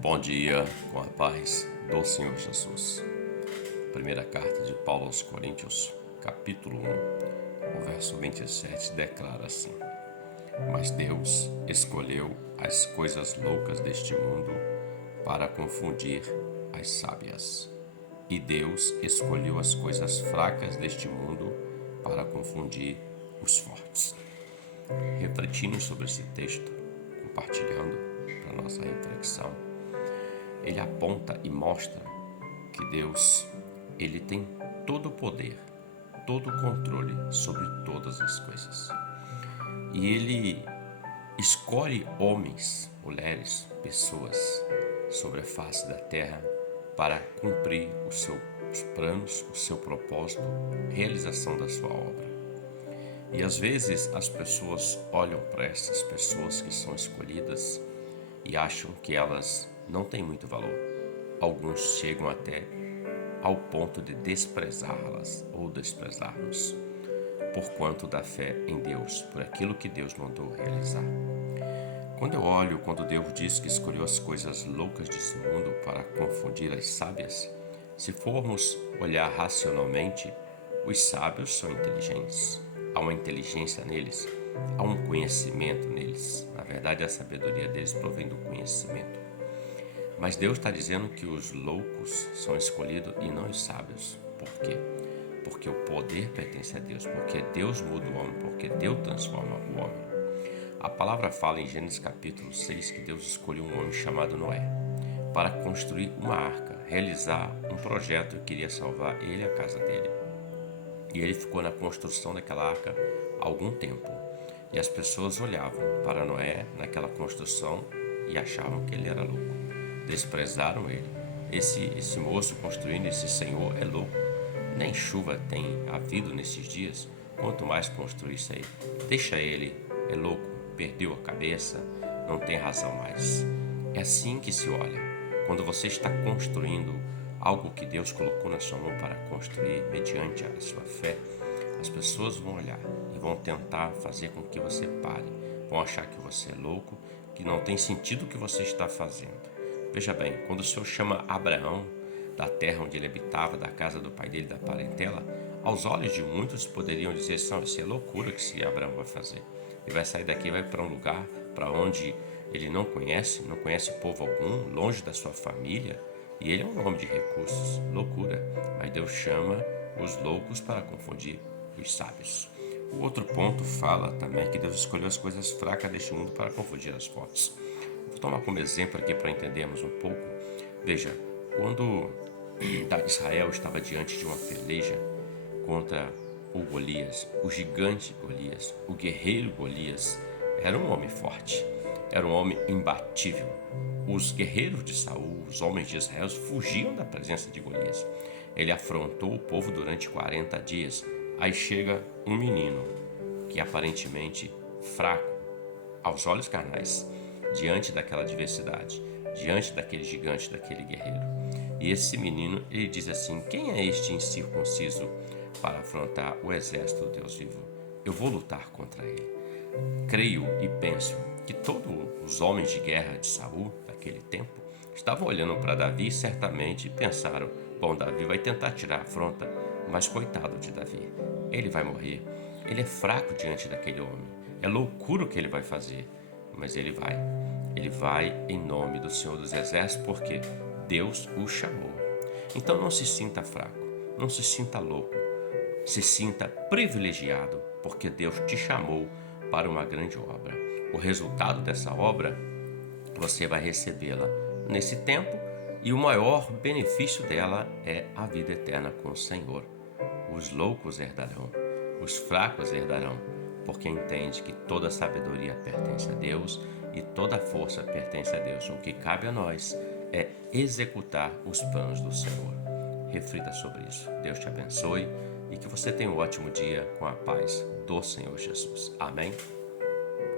Bom dia, com a paz do Senhor Jesus. Primeira carta de Paulo aos Coríntios, capítulo 1, o verso 27 declara assim: Mas Deus escolheu as coisas loucas deste mundo para confundir as sábias. E Deus escolheu as coisas fracas deste mundo para confundir os fortes. Refletindo sobre esse texto, compartilhando para nossa reflexão, ele aponta e mostra que Deus, ele tem todo o poder, todo o controle sobre todas as coisas. E ele escolhe homens, mulheres, pessoas sobre a face da terra para cumprir os seus planos, o seu propósito, realização da sua obra. E às vezes as pessoas olham para essas pessoas que são escolhidas e acham que elas não têm muito valor. Alguns chegam até ao ponto de desprezá-las ou desprezar-nos, por quanto da fé em Deus, por aquilo que Deus mandou realizar. Quando Deus diz que escolheu as coisas loucas desse mundo para confundir as sábias, se formos olhar racionalmente, os sábios são inteligentes. Há uma inteligência neles, há um conhecimento neles. Na verdade, a sabedoria deles provém do conhecimento. Mas Deus está dizendo que os loucos são escolhidos e não os sábios. Por quê? Porque o poder pertence a Deus, porque Deus muda o homem, porque Deus transforma o homem. A palavra fala em Gênesis capítulo 6 que Deus escolheu um homem chamado Noé para construir uma arca, realizar um projeto que queria salvar ele e a casa dele. E ele ficou na construção daquela arca algum tempo. E as pessoas olhavam para Noé naquela construção e achavam que ele era louco. Desprezaram ele. Esse moço construindo, esse senhor é louco. Nem chuva tem havido nesses dias, quanto mais construir isso aí. Deixa ele, é louco, perdeu a cabeça, não tem razão mais. É assim que se olha. Quando você está construindo algo que Deus colocou na sua mão para construir mediante a sua fé, as pessoas vão olhar e vão tentar fazer com que você pare. Vão achar que você é louco, que não tem sentido o que você está fazendo. Veja bem, quando o Senhor chama Abraão da terra onde ele habitava, da casa do pai dele, da parentela, aos olhos de muitos poderiam dizer: não, isso é loucura que esse Abraão vai fazer. Ele vai sair daqui e vai para um lugar para onde ele não conhece povo algum, longe da sua família, e ele é um homem de recursos. Loucura. Mas Deus chama os loucos para confundir os sábios. O outro ponto fala também que Deus escolheu as coisas fracas deste mundo para confundir as fortes. Vou tomar como exemplo aqui para entendermos um pouco. Veja, quando Israel estava diante de uma peleja contra o Golias, o gigante Golias, o guerreiro Golias, era um homem forte, era um homem imbatível. Os guerreiros de Saul, os homens de Israel, fugiam da presença de Golias. Ele afrontou o povo durante 40 dias. Aí chega um menino que aparentemente fraco aos olhos carnais, diante daquela adversidade, diante daquele gigante, daquele guerreiro. E esse menino, ele diz assim: quem é este incircunciso para afrontar o exército do Deus vivo? Eu vou lutar contra ele. Creio e penso que todos os homens de guerra de Saul, daquele tempo, estavam olhando para Davi e certamente pensaram: bom, Davi vai tentar tirar a afronta, mas coitado de Davi, ele vai morrer. Ele é fraco diante daquele homem. É loucura o que ele vai fazer, mas ele vai. Ele vai em nome do Senhor dos Exércitos, porque Deus o chamou. Então não se sinta fraco, não se sinta louco, se sinta privilegiado, porque Deus te chamou para uma grande obra. O resultado dessa obra, você vai recebê-la nesse tempo, e o maior benefício dela é a vida eterna com o Senhor. Os loucos herdarão, os fracos herdarão, porque entende que toda sabedoria pertence a Deus e toda força pertence a Deus. O que cabe a nós é executar os planos do Senhor. Reflita sobre isso. Deus te abençoe e que você tenha um ótimo dia com a paz do Senhor Jesus. Amém?